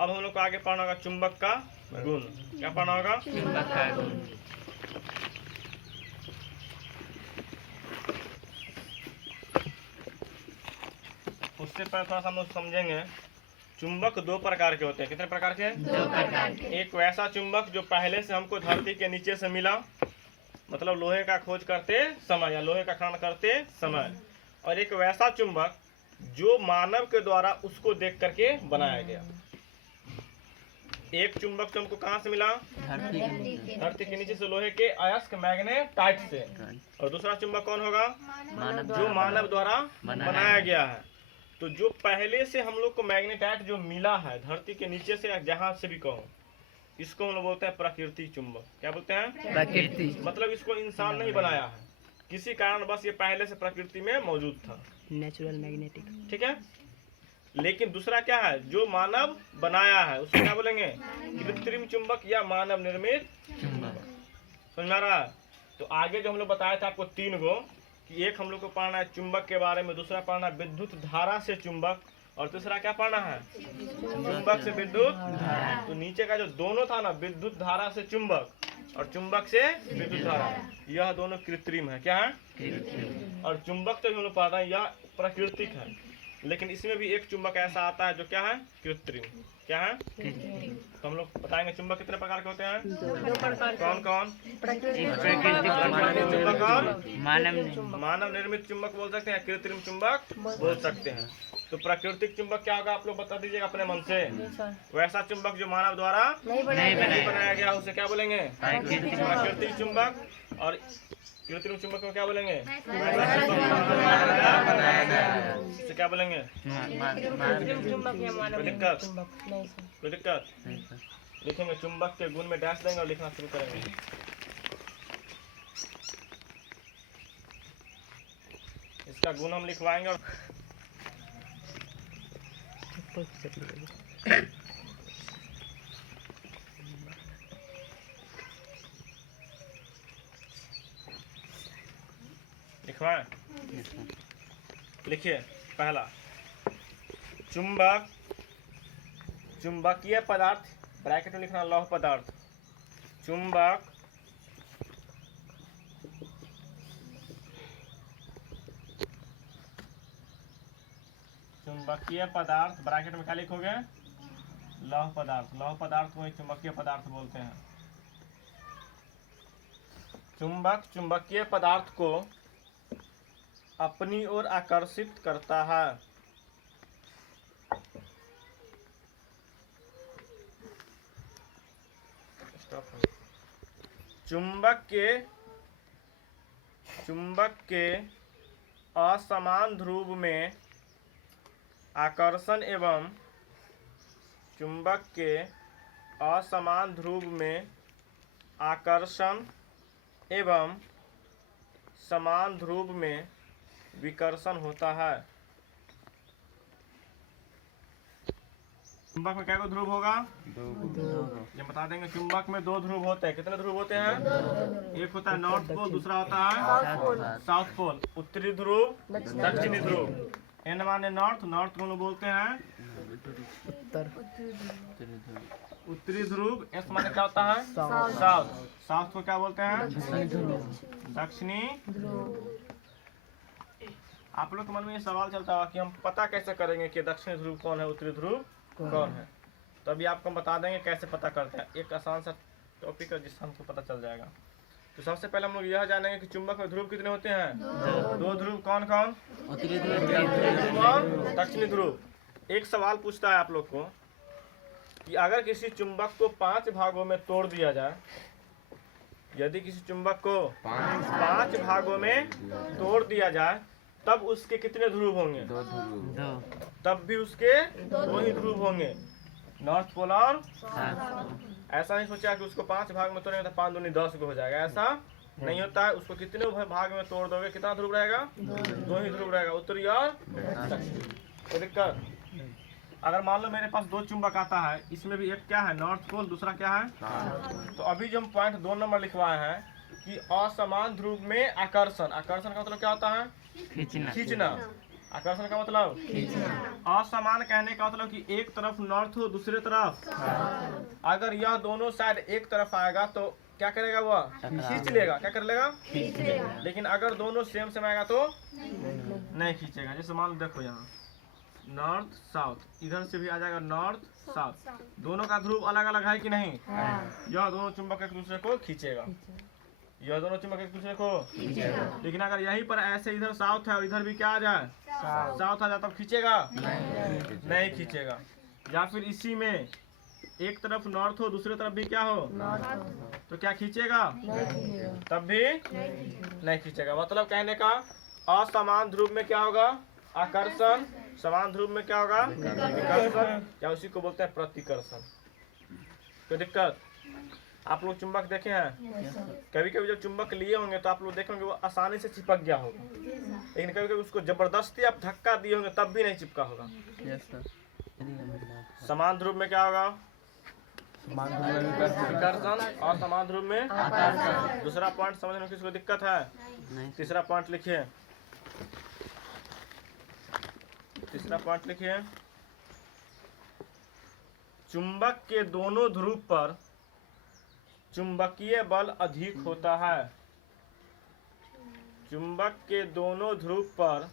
अब हम लोग को आगे पढ़ना होगा चुंबक का गुण। क्या पढ़ना होगा? चुंबक का गुण। उससे पहले थोड़ा सा हम लोग समझेंगे चुंबक दो प्रकार के होते हैं। कितने प्रकार के? दो प्रकार के। एक वैसा चुंबक जो पहले से हमको धरती के नीचे से मिला, मतलब लोहे का खोज करते समय या लोहे का खनन करते समय, और एक वैसा चुंबक जो मानव के द्वारा उसको देख करके बनाया गया। एक चुंबक तो हमको कहाँ से मिला? धरती के नीचे से, लोहे के अयस्क मैग्नेटाइट से। और दूसरा चुंबक कौन होगा? जो मानव द्वारा बनाया गया है। तो जो पहले से हम लोग को मैग्नेटाइट जो मिला है धरती के नीचे से या जहाँ से भी कहो, इसको हम लोग बोलते हैं प्राकृतिक चुंबक। क्या बोलते हैं? प्राकृतिक। मतलब इसको इंसान नहीं बनाया है, किसी कारण बस ये पहले से प्रकृति में मौजूद था। Natural magnetic. ठीक है। लेकिन दूसरा क्या है? जो मानव बनाया है उसको क्या बोलेंगे? कृत्रिम चुंबक या मानव निर्मित चुंबक। समझ में आ रहा है? तो आगे जो हम लोग बताया था आपको तीन गो, कि एक हम लोग को पढ़ना है चुंबक के बारे में, दूसरा पढ़ना है विद्युत धारा से चुंबक, और तीसरा क्या पढ़ना है? चुंबक से विद्युत। तो नीचे का जो दोनों था ना, विद्युत धारा से चुंबक और चुंबक से विद्युत धारा, यह दोनों कृत्रिम है। क्या है? और चुंबक तो हम लोग पढ़ रहे हैं यह प्राकृतिक है, लेकिन इसमें भी एक चुंबक ऐसा आता है जो क्या है? कृत्रिम। क्या है? तो हम लोग बताएंगे चुंबक कितने प्रकार के होते हैं। कौन कौन? चुंबक और मानव निर्मित चुंबक बोल सकते हैं, कृत्रिम चुंबक बोल सकते हैं। तो प्राकृतिक चुंबक क्या होगा आप लोग बता दीजिएगा अपने मन से। वैसा चुंबक जो मानव द्वारा नहीं बनाया गया उसे क्या बोलेंगे? प्राकृतिक चुंबक। और कृत्रिम चुंबक को क्या बोलेंगे? इसे क्या बोलेंगे? कोई दिक्कत? लिखेंगे चुंबक के गुण में डैश देंगे और लिखना शुरू करेंगे। इसका गुण हम लिखवाएंगे और लिखवाएं। लिखिए पहला, चुंबक, चुंबकीय पदार्थ, ब्रैकेट में लिखना लौह पदार्थ। चुंबक चुंबकीय पदार्थ, ब्रैकेट में क्या लिखोगे? लौह पदार्थ। लौह पदार्थ को ही चुंबकीय पदार्थ बोलते हैं। चुंबक चुंबकीय पदार्थ को अपनी ओर आकर्षित करता है। चुंबक के असमान ध्रुव में आकर्षण एवं चुंबक के असमान ध्रुव में आकर्षण एवं समान ध्रुव में विकर्षण होता है। चुंबक में क्या ध्रुव होगा? ये बता देंगे। चुंबक में दो ध्रुव होते हैं। कितने ध्रुव होते हैं? एक होता है नॉर्थ पोल, दूसरा होता है साउथ पोल। उत्तरी ध्रुव, दक्षिणी ध्रुव। एन माने नॉर्थ, नॉर्थ को बोलते हैं उत्तर। उत्तरी ध्रुव। एस माने क्या होता है? साउथ। साउथ को क्या बोलते हैं? दक्षिणी ध्रुव। आप लोग के मन में ये सवाल चलता होगा कि हम पता कैसे करेंगे कि दक्षिणी ध्रुव कौन है, उत्तरी ध्रुव कौन है। तो अभी आपको हम बता देंगे कैसे पता करते हैं। एक आसान सा टॉपिक है जिससे हमको पता चल जाएगा। तो सबसे पहले हम लोग यह जानेंगे कि चुंबक में ध्रुव कितने होते हैं? दो ध्रुव। कौन कौन? उत्तरी ध्रुव और दक्षिणी ध्रुव। एक सवाल पूछता है आप लोग को कि अगर किसी चुंबक को 5 भागों में तोड़ दिया जाए, यदि किसी चुंबक को 5 भागों में तोड़ दिया जाए, तब उसके कितने ध्रुव होंगे? दो। तब भी उसके दो ही ध्रुव होंगे, नॉर्थ पोल और। ऐसा नहीं सोचा कि उसको 5 भाग में तोड़ेंगे तो 5 दूनी 10 हो जाएगा, ऐसा नहीं होता है। उसको कितने भाग में तोड़ दोगे कितना ध्रुव रहेगा? दो ही ध्रुव रहेगा, उत्तरी और दक्षिणी। कोई दिक्कत? अगर मान लो मेरे पास 2 चुंबक आता है, इसमें भी एक क्या है? नॉर्थ पोल, दूसरा क्या है? तो अभी जो हम पॉइंट 2 नंबर लिखवाए हैं कि असमान ध्रुव में आकर्षण। आकर्षण का मतलब क्या होता है? खींचना। आकर्षण का मतलब असमान कहने का मतलब कि एक तरफ नॉर्थ हो दूसरे तरफ। अगर यह दोनों साइड एक तरफ आएगा तो क्या करेगा वह खींच लेगा। क्या कर लेगा? लेकिन अगर दोनों सेम सेम आएगा तो नहीं खींचेगा। जैसे मान लो देखो यहाँ नॉर्थ साउथ, इधर से भी आ जाएगा नॉर्थ साउथ, दोनों का ध्रुव अलग अलग है कि नहीं? यह दोनों चुंबक एक दूसरे को खींचेगा, यह दोनों चुंबक एक दूसरे को खींचेगा। लेकिन अगर यहीं पर ऐसे इधर साउथ है और इधर भी क्या आ जाए साउथ आ जाए तब खींचेगा? नहीं खींचेगा। या फिर इसी में एक तरफ नॉर्थ हो दूसरी तरफ भी क्या हो तो क्या खींचेगा? तब भी नहीं खींचेगा। मतलब कहने का असमान ध्रुव में क्या होगा? आकर्षण। समान ध्रुव में क्या होगा? विकर्षण, या उसी को बोलते हैं प्रतिकर्षण। कोई दिक्कत? आप लोग चुंबक देखे हैं? कभी कभी जब चुंबक लिए होंगे तो आप लोग देखेंगे वो आसानी से चिपक गया होगा, लेकिन कभी कभी उसको जबरदस्ती आप धक्का दिए होंगे तब भी नहीं चिपका होगा। समान ध्रुव में क्या होगा? विकर्षण। और समान ध्रुव में दूसरा पॉइंट समझने में किसको दिक्कत है? तीसरा पॉइंट लिखिए, तीसरा पॉइंट लिखिए। चुंबक के दोनों ध्रुव पर चुंबकीय बल अधिक होता है। चुंबक के दोनों ध्रुव पर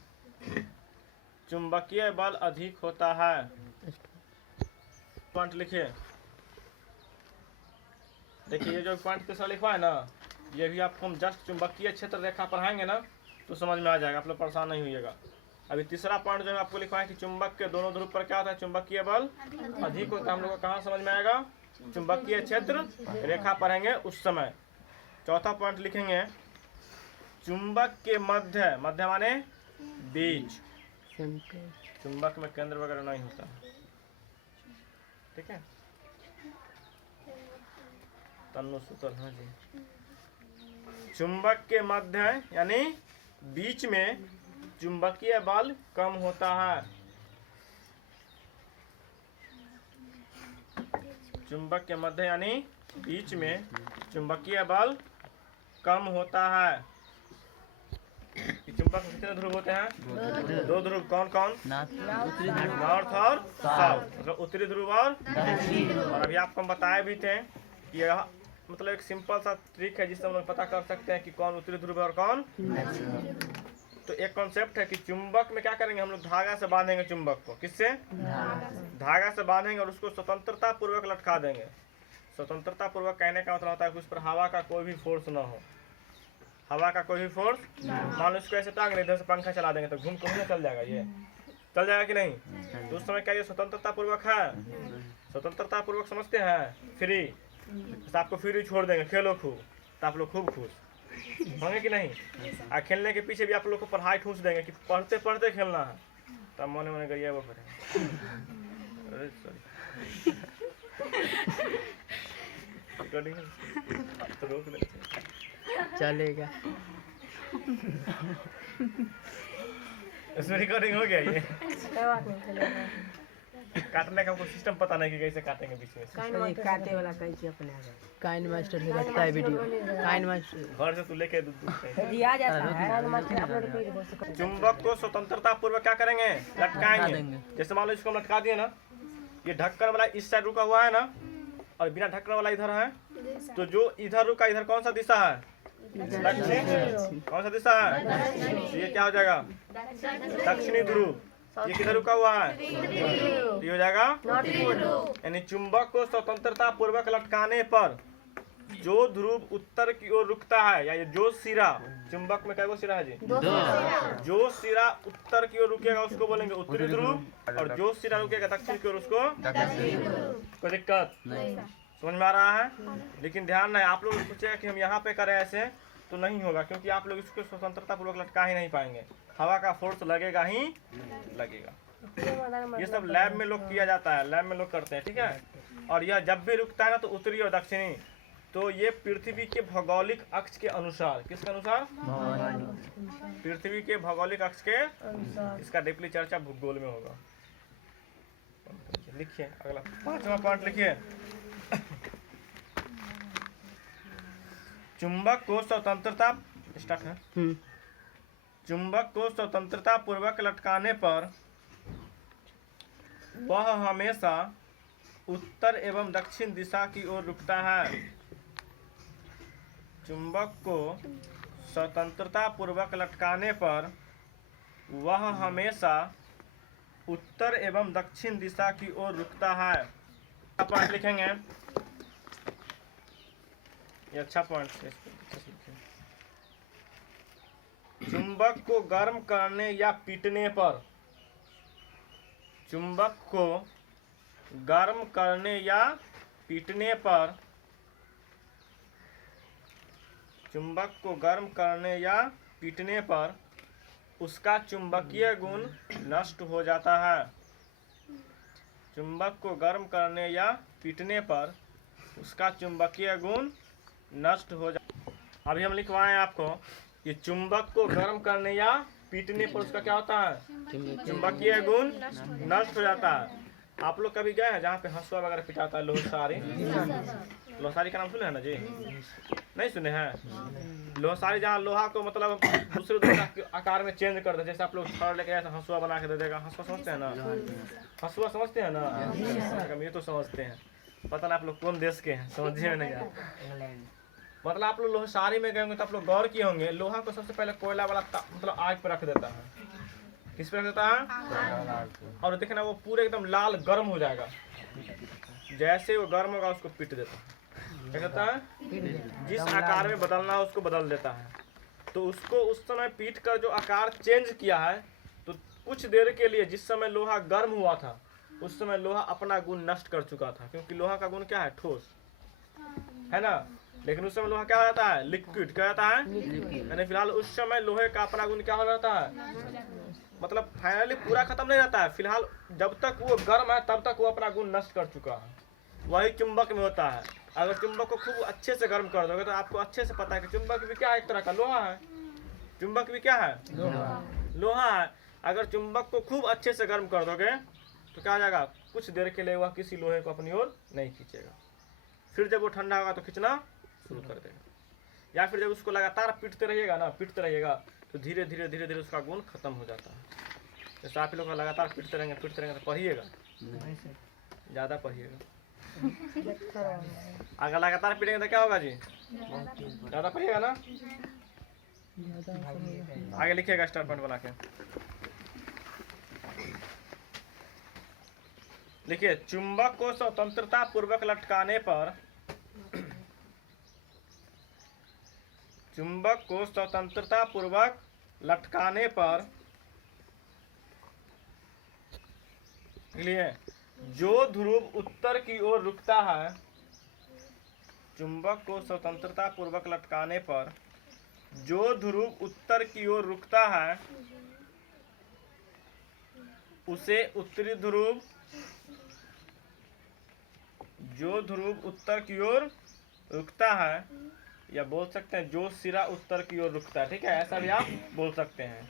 चुंबकीय बल अधिक होता है। पॉइंट लिखिए। देखिए ये जो पॉइंट तीसरा लिखवा है ना, ये भी आपको हम जस्ट चुंबकीय क्षेत्र रेखा पढ़ाएंगे ना तो समझ में आ जाएगा, आप लोग परेशान नहीं होइएगा। अभी तीसरा पॉइंट जो है आपको लिखवा है कि चुंबक के दोनों ध्रुव पर क्या होता है? चुंबकीय बल अधिक होता है। हम लोग को कहाँ समझ में आएगा? चुंबकीय क्षेत्र रेखा पढ़ेंगे उस समय। चौथा पॉइंट लिखेंगे चुंबक के मध्य, मध्य माने बीच। चुंबक में केंद्र वगैरह नहीं होता, ठीक है? तन्नु सूत्र है जी। चुंबक के मध्य यानी बीच में चुंबकीय बल कम होता है। चुंबक के मध्य यानी बीच में चुंबकीय बल कम होता है। चुंबक में कितने ध्रुव होते हैं? दो ध्रुव। कौन कौन? नॉर्थ और साउथ, मतलब उत्तरी ध्रुव और दक्षिण। और अभी आपको हम बताए भी थे कि यह मतलब एक सिंपल सा ट्रिक है जिससे हम लोग पता कर सकते हैं कि कौन उत्तरी ध्रुव है और कौन। तो एक कॉन्सेप्ट है कि चुंबक में क्या करेंगे हम लोग? धागा से बांधेंगे चुंबक को। किससे? धागा से बांधेंगे और उसको स्वतंत्रता पूर्वक लटका देंगे। स्वतंत्रता पूर्वक कहने का मतलब होता है कि उस पर हवा का कोई भी फोर्स ना हो। हवा का कोई भी फोर्स, मान लो इसको ऐसे टांग इधर से पंखा चला देंगे तो घूम के चल जाएगा, ये चल जाएगा कि नहीं? तो उस समय क्या ये स्वतंत्रता पूर्वक है? स्वतंत्रता पूर्वक समझते हैं? फ्री, तो आपको फ्री छोड़ देंगे, खेलो खूब, तो आप लोग खूब खुश होंगे कि नहीं? और खेलने के पीछे भी आप लोग को पढ़ाई ठूस देंगे कि पढ़ते पढ़ते खेलना है, तब मने मने गई वो करेंगे। अरे सॉरी, तो रोक ले चलेगा। इसमें रिकॉर्डिंग हो गया ये? काटने का हमको सिस्टम पता नहीं कि कैसे काटेंगे बीच में। काटे वाला कैसे अपने काइन मास्टर से लगता है वीडियो। काइन मास्टर घर से तू लेके दूध दिया जाता है। चुंबक को स्वतंत्रता पूर्वक क्या करेंगे? लटकाएंगे। जैसे मान लो इसको हम लटका दिए ना, ये ढक्कन वाला इस साइड रुका हुआ है ना और बिना ढक्कन वाला इधर है, तो जो इधर रुका इधर कौन सा दिशा है? दक्षिण। कौन सा दिशा है? ये क्या हो जाएगा? दक्षिणी ध्रुव। ये किधर रुका हुआ है? ये हो जाएगा। यानी चुंबक को स्वतंत्रता पूर्वक लटकाने पर जो ध्रुव उत्तर की ओर रुकता है, या ये जो सिरा, चुंबक में कैगो सिरा है जी? जो सिरा उत्तर की ओर रुकेगा उसको बोलेंगे उत्तरी ध्रुव, और जो सिरा रुकेगा दक्षिण की ओर उसको। कोई दिक्कत? समझ में आ रहा है? लेकिन ध्यान है, आप लोग सोचेगा कि हम यहाँ पे करें ऐसे तो नहीं होगा, क्योंकि आप लोग इसको स्वतंत्रता पूर्वक लटका ही नहीं पाएंगे। हवा का फोर्स लगेगा ही लगेगा। ये सब लैब में लोग किया जाता है, लैब में लोग करते हैं, ठीक है? और यह जब भी रुकता है ना तो उत्तरी और दक्षिणी, तो ये पृथ्वी के भौगोलिक अक्ष के अनुसार, किसके अनुसार? पृथ्वी के भौगोलिक अक्ष के। इसका डीपली चर्चा भूगोल में होगा। लिखिए अगला 5वां पॉइंट लिखिए। चुंबक को स्वतंत्रता, स्टार्ट है। चुंबक को स्वतंत्रता पूर्वक लटकाने पर वह हमेशा उत्तर एवं दक्षिण दिशा की ओर रुकता है। चुंबक को स्वतंत्रता पूर्वक लटकाने पर वह हमेशा उत्तर एवं दक्षिण दिशा की ओर रुकता है। पॉइंट लिखेंगे, ये अच्छा पॉइंट है। चुंबक को गर्म करने या पीटने पर, चुंबक को गर्म करने या पीटने पर, चुंबक को गर्म करने या पीटने पर उसका चुंबकीय गुण नष्ट हो जाता है। चुंबक को गर्म करने या पीटने पर उसका चुंबकीय गुण नष्ट हो जाता है। अभी हम लिखवाएं आपको कि चुंबक को गर्म करने या पीटने पर उसका क्या होता है, चुंबकीय गुण नष्ट हो जाता है। आप लोग कभी गए हैं जहाँ पे हंसुआ वगैरह पिटाता है, लोहसारी? लोहसारी का नाम सुने हैं ना जी? नहीं सुने हैं? लोहसारी जहाँ लोहा को मतलब दूसरे आकार में चेंज कर दे, जैसे आप लोग छड़ लेके ऐसा हंसुआ बना के दे देगा। हंसुआ समझते हैं ना? हंसुआ समझते हैं ना? ये तो समझते हैं, पता ना आप लोग कौन देश के हैं, समझिए में नहीं आया। मतलब आप लोग लोहसारी में गए होंगे तो आप लोग गौर किए होंगे, लोहा को सबसे पहले कोयला वाला मतलब आग पर रख देता है। किस पे रख देता है? और देखना वो पूरे एकदम लाल गर्म हो जाएगा। जैसे वो गर्म होगा उसको पीट देता है। क्या कहता है? जिस आकार में बदलना है उसको बदल देता है। तो उसको उस समय पीट कर जो आकार चेंज किया है, तो कुछ देर के लिए जिस समय लोहा गर्म हुआ था उस समय लोहा अपना गुण नष्ट कर चुका था, क्योंकि लोहा का गुण क्या है, ठोस है ना। लेकिन उस समय लोहा क्या हो जाता है, लिक्विड। क्या होता है? यानी फिलहाल उस समय लोहे का अपना गुण क्या हो जाता है, मतलब फाइनली पूरा खत्म नहीं रहता है। फिलहाल जब तक वो गर्म है तब तक वो अपना गुण नष्ट कर चुका है। वही चुंबक में होता है। अगर चुंबक को खूब अच्छे से गर्म कर दोगे तो आपको अच्छे से पता है कि चुंबक भी क्या है, एक तरह का लोहा है। चुंबक भी क्या है, लोहा है। अगर चुंबक को खूब अच्छे से गर्म कर दोगे तो क्या हो जाएगा, कुछ देर के लिए वह किसी लोहे को अपनी ओर नहीं खींचेगा। फिर जब वो ठंडा होगा तो खींचना शुरू कर देगा। या फिर जब उसको लगातार पीटते रहिएगा ना, पीटते रहिएगा तो धीरे धीरे धीरे धीरे उसका गुण खत्म हो जाता है। जैसे आप लोग लगातार पीटते रहेंगे तो पढ़िएगा, ज़्यादा पढ़िएगा। अगर लगातार पीटेंगे तो क्या होगा जी, ज़्यादा पढ़िएगा ना। आगे लिखिएगा स्टार पॉइंट बना के। देखिए, चुंबक को स्वतंत्रता पूर्वक लटकाने पर, चुंबक को स्वतंत्रता पूर्वक लटकाने पर लिए जो ध्रुव उत्तर की ओर रुकता है, चुंबक को स्वतंत्रता पूर्वक लटकाने पर जो ध्रुव उत्तर की ओर रुकता है उसे उत्तरी ध्रुव, जो ध्रुव उत्तर की ओर रुकता है, या बोल सकते हैं जो सिरा उत्तर की ओर रुकता है। ठीक है, ऐसा भी आप बोल सकते हैं।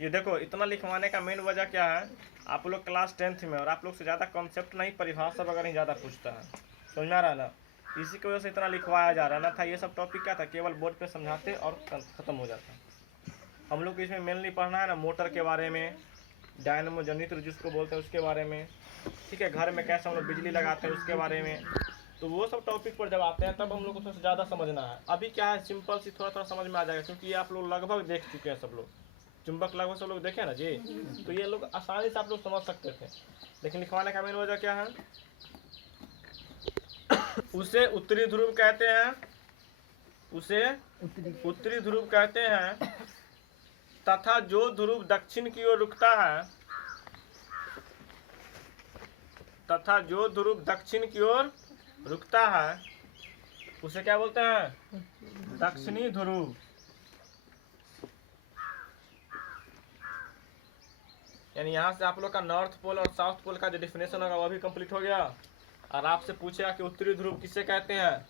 ये देखो, इतना लिखवाने का मेन वजह क्या है, आप लोग क्लास 10th में और आप लोग से ज़्यादा कॉन्सेप्ट नहीं, परिभाषा वगैरह ही ज़्यादा पूछता है, समझ में आ रहा है ना। इसी की वजह से इतना लिखवाया जा रहा है ना। था ये सब टॉपिक क्या था, केवल बोर्ड पे समझाते और ख़त्म हो जाता। हम लोग को इसमें मेनली पढ़ना है ना मोटर के बारे में, डायनमो जनित्र जिसको बोलते हैं उसके बारे में, ठीक है, घर में कैसे हम लोग बिजली लगाते हैं उसके बारे में। तो वो सब टॉपिक पर जब आते हैं तब हम लोग को थोड़ा ज़्यादा समझना है। अभी क्या है, सिंपल सी थोड़ा थोड़ा समझ में आ जाएगा, क्योंकि ये आप लोग लगभग देख चुके हैं सब लोग। चुंबक लगभग सब लोग देखे ना जी, तो ये लोग आसानी से आप लोग समझ सकते थे। लेकिन लिखवाने का मेन वजह क्या है, उसे उत्तरी ध्रुव कहते हैं, उसे उत्तरी ध्रुव कहते हैं, तथा जो ध्रुव दक्षिण की ओर रुकता है, तथा जो ध्रुव दक्षिण की ओर रुकता है उसे क्या बोलते हैं, दक्षिणी ध्रुव। यानी यहाँ से आप लोग का नॉर्थ पोल और साउथ पोल का जो डिफिनेशन होगा वो भी कंप्लीट हो गया। और आपसे पूछेगा कि उत्तरी ध्रुव किसे कहते हैं,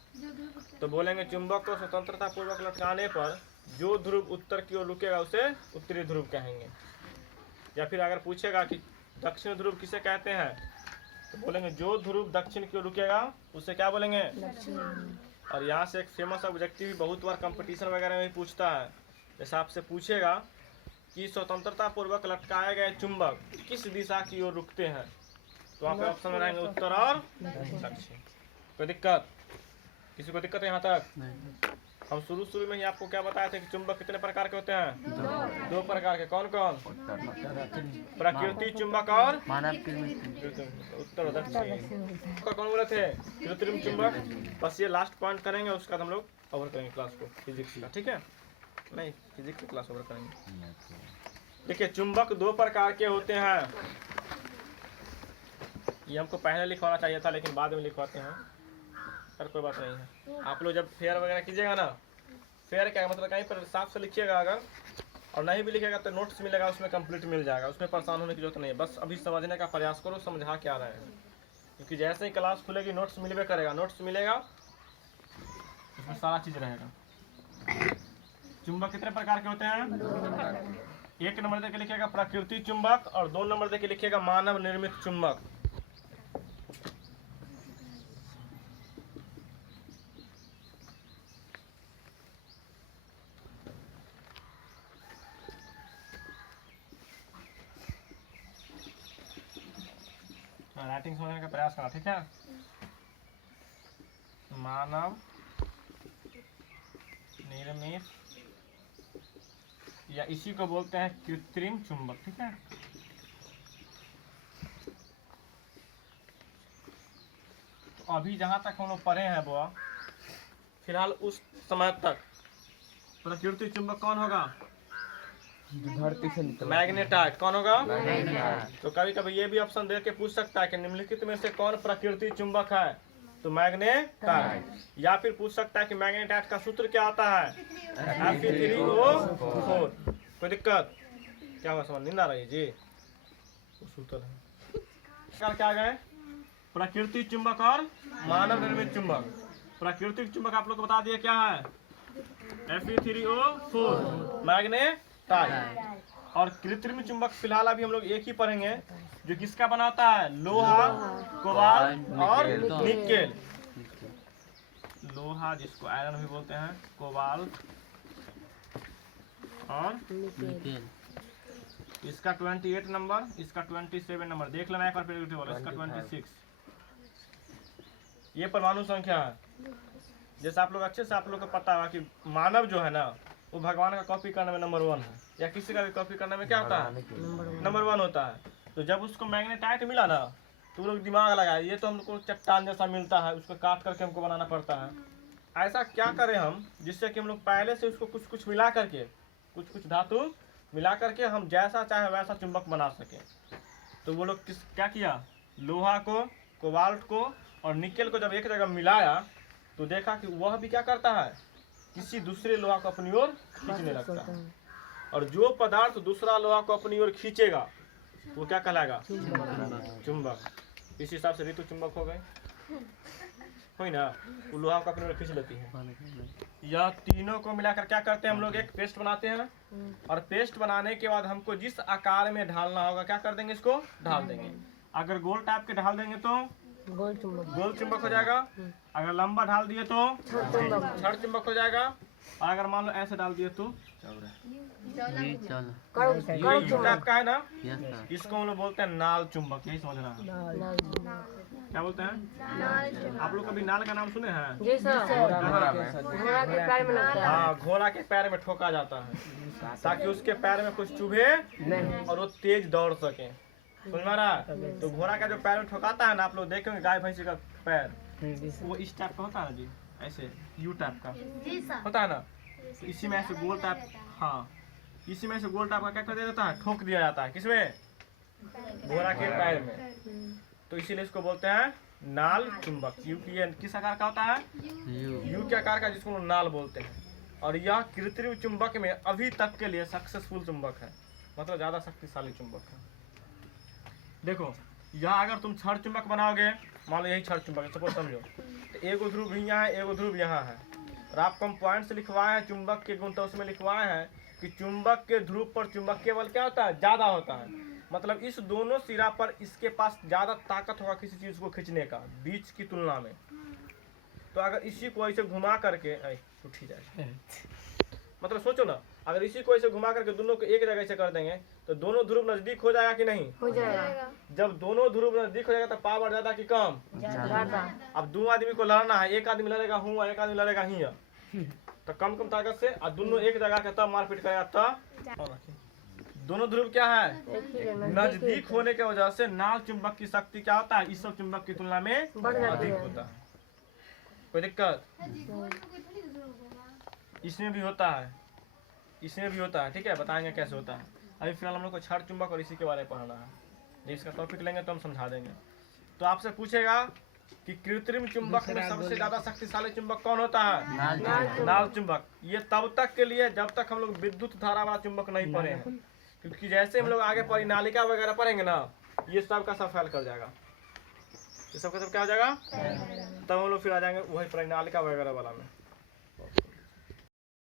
तो बोलेंगे चुंबक को स्वतंत्रता पूर्वक लटकाने पर जो ध्रुव उत्तर की ओर रुकेगा उसे उत्तरी ध्रुव कहेंगे। या फिर अगर पूछेगा कि दक्षिण ध्रुव किसे कहते हैं, तो बोलेंगे जो ध्रुव दक्षिण की ओर रुकेगा उसे क्या बोलेंगे। और यहाँ से एक फेमस ऑब्जेक्टिव भी बहुत बार कंपटीशन वगैरह में पूछता है। जैसे आपसे पूछेगा कि स्वतंत्रता पूर्वक लटकाए गए चुंबक किस दिशा की ओर रुकते हैं? तो वहाँ पे ऑप्शन में रहेंगे उत्तर और दक्षिण। कोई दिक्कत? किसी को दिक्कत है यहाँ तक? हम शुरू में ही आपको क्या बताए थे कि चुंबक कितने प्रकार के होते हैं? दो प्रकार के। कौन कौन? प्रकृति चुंबक और उत्तर दक्षिण। कौन बोले थे? कृत्रिम चुंबक। बस ये लास्ट पॉइंट करेंगे, उसके बाद हम लोग ओवर करेंगे क्लास को फिजिक्स का, ठीक है? नहीं, फिजिक्स की क्लास ओवर करेंगे। देखिए, चुंबक दो प्रकार के होते हैं। ये हमको पहले लिखवाना चाहिए था, लेकिन बाद में लिखवाते हैं, पर कोई बात नहीं है। आप लोग जब फेयर वगैरह कीजिएगा ना, फेयर क्या मतलब कहीं पर साफ से लिखिएगा, अगर और नहीं भी लिखेगा तो नोट्स मिलेगा, उसमें कंप्लीट मिल जाएगा, उसमें परेशान होने की जरूरत नहीं है। बस अभी समझने का प्रयास करो, समझा क्या रहे हैं, क्योंकि जैसे ही क्लास खुलेगी नोट्स मिलवे करेगा, नोट्स मिलेगा उसमें सारा चीज़ रहेगा। चुंबक कितने प्रकार के होते हैं? एक नंबर दे के लिखिएगा प्राकृतिक चुंबक, और 2 नंबर दे के लिखिएगा मानव निर्मित चुंबक। राइटिंग समझने का प्रयास करना, ठीक है? मानव निर्मित, या इसी को बोलते हैं कृत्रिम चुंबक, ठीक है? तो अभी जहां तक हम लोग पढ़े हैं वो, फिलहाल उस समय तक प्रकृति चुंबक कौन होगा? मैग्नेटाइट। कौन होगा? तो कभी कभी ये भी ऑप्शन दे के पूछ सकता है कि निम्नलिखित में से कौन प्रकृति चुंबक है? तो मैग्नेटाइट। या फिर पूछ सकता है कि मैग्नेटाइट का सूत्र क्या आता है? Fe3O4। कोई दिक्कत? क्या हुआ, समझ नहीं आ रही जी? वो सूत्र है। क्या गए? प्रकृति चुंबक और मानव निर्मित चुंबक। प्राकृतिक चुंबक आप लोग को बता दिए क्या है? Fe3O4 magnetite. और कृत्रिम चुंबक फिलहाल अभी हम लोग एक ही पढ़ेंगे, जो किसका बना होता है? लोहा, कोबाल्ट और निकेल। लोहा जिसको आयरन भी बोलते हैं, कोबाल्ट और निकेल। इसका 28 नंबर, इसका 27 नंबर। देख लेना एक बार फिर, इसका 26। ये परमाणु संख्या है। जैसे आप लोग अच्छे से आप लोग को पता है कि मानव जो है ना, वो भगवान का कॉपी करने में नंबर 1 है, या किसी का भी कॉपी करने में क्या होता है? नंबर 1 होता है। तो जब उसको मैग्नेटाइट मिला ना, तो वो लोग दिमाग लगाए, ये तो हमको चट्टान जैसा मिलता है, उसको काट करके हमको बनाना पड़ता है। ऐसा क्या करें हम, जिससे कि हम लोग पहले से उसको कुछ कुछ मिला करके, कुछ कुछ धातु मिला करके हम जैसा चाहे वैसा चुंबक बना सके। तो वो लोग क्या किया? लोहा को, कोबाल्ट को और निकेल को जब एक जगह मिलाया, तो देखा कि वह भी क्या करता है? किसी दूसरे लोहा को अपनी ओर खींचने लगता है। और जो पदार्थ दूसरा लोहा को अपनी ओर खींचेगा वो क्या कहलाएगा? चुंबक। इस हिसाब से ऋतु चुंबक हो गए, हुई ना? वो लोहा को अपनी ओर खींच लेती है। यह तीनों को मिलाकर क्या करते हैं हम लोग? एक पेस्ट बनाते हैं, और पेस्ट बनाने के बाद हमको जिस आकार में ढालना होगा क्या कर देंगे? इसको ढाल देंगे। अगर गोल टाइप के ढाल देंगे तो गोल चुंबक हो जाएगा। अगर लंबा ढाल दिए तो छड़ चुंबक हो जाएगा। और अगर मान लो ऐसे डाल दिए तो ये यू टाइप का है ना, इसको हम लोग बोलते हैं नाल चुंबक। यही समझना है। क्या बोलते हैं? आप लोग कभी नाल का नाम सुने हैं? हाँ, घोड़ा के पैर में ठोका जाता है ताकि उसके पैर में कुछ चुभे और वो तेज दौड़ सके। समझ में आ रहा है? तो घोड़ा का जो पैर में ठोकाता है ना, आप लोग देखेंगे गाय भैंसी का पैर, वो इस टाइप का होता है ना जी, ऐसे यू टाइप का होता है ना। तो इसी में ऐसे गोल टाइप, हाँ, इसी में से गोल टाइप का क्या कर दिया जाता है? ठोक दिया जाता है। किसमें? घोड़ा के पैर में। तो इसीलिए इसको बोलते हैं नाल चुंबक। यू किस आकार का होता है? यू के आकार का, जिसको हम नाल बोलते हैं। और यह कृत्रिम चुंबक में अभी तक के लिए सक्सेसफुल चुंबक है, मतलब ज्यादा शक्तिशाली चुंबक है। देखो, यहाँ अगर तुम छड़ चुंबक बनाओगे, मान लो यही छड़ चुंबक है, सपोज समझो, तो एगो ध्रुव यहाँ है, एगो ध्रुव यहाँ है, और आपको हम पॉइंट्स लिखवाए हैं चुंबक के गुण, तो उसमें लिखवाए हैं कि चुंबक के ध्रुव पर चुंबकीय बल क्या होता है? ज्यादा होता है। मतलब इस दोनों सिरा पर इसके पास ज्यादा ताकत होगा किसी चीज को खींचने का, बीच की तुलना में। तो अगर इसी को ऐसे घुमा करके उठ ही जाए, मतलब सोचो ना, अगर इसी को ऐसे घुमा करके दोनों को एक जगह से कर देंगे तो दोनों ध्रुव नजदीक हो जाएगा कि नहीं? हो जाएगा जब दोनों ध्रुव नजदीक हो जाएगा तो पावर ज्यादा कि कम? ज्यादा। अब दो आदमी को लड़ना है, एक आदमी लड़ेगा हूँ और एक आदमी लड़ेगा हिया, तो कम कम ताकत से और दोनों एक जगह के तब मारपीट करेगा तब। दोनों ध्रुव क्या है? एक ही है, नजदीक होने की वजह से नाल चुंबक की शक्ति क्या होता है? इस सब चुंबक की तुलना में बढ़ जाती अधिक है। होता है। कोई दिक्कत? इसमें भी होता है, इसमें भी होता है, ठीक है, बताएंगे कैसे होता है। अभी फिलहाल हम लोग को क्षार चुंबक और इसी के बारे में पढ़ना है, जब इसका टॉपिक लेंगे तो हम समझा देंगे। तो आपसे पूछेगा कि कृत्रिम चुंबक में सबसे ज्यादा शक्तिशाली चुंबक कौन होता है? नाल चुंबक। ये तब तक के लिए जब तक हम लोग विद्युत धारा वाला चुंबक नहीं पढ़े हैं, क्योंकि जैसे हम लोग आगे पढ़ी नालिका वगैरह पढ़ेंगे ना, ये सब का सब फैल कर जाएगा, ये सब का सब क्या हो जाएगा, तब हम लोग फिर आ जाएंगे वही पढ़ेंगे नालिका वगैरह वाला में।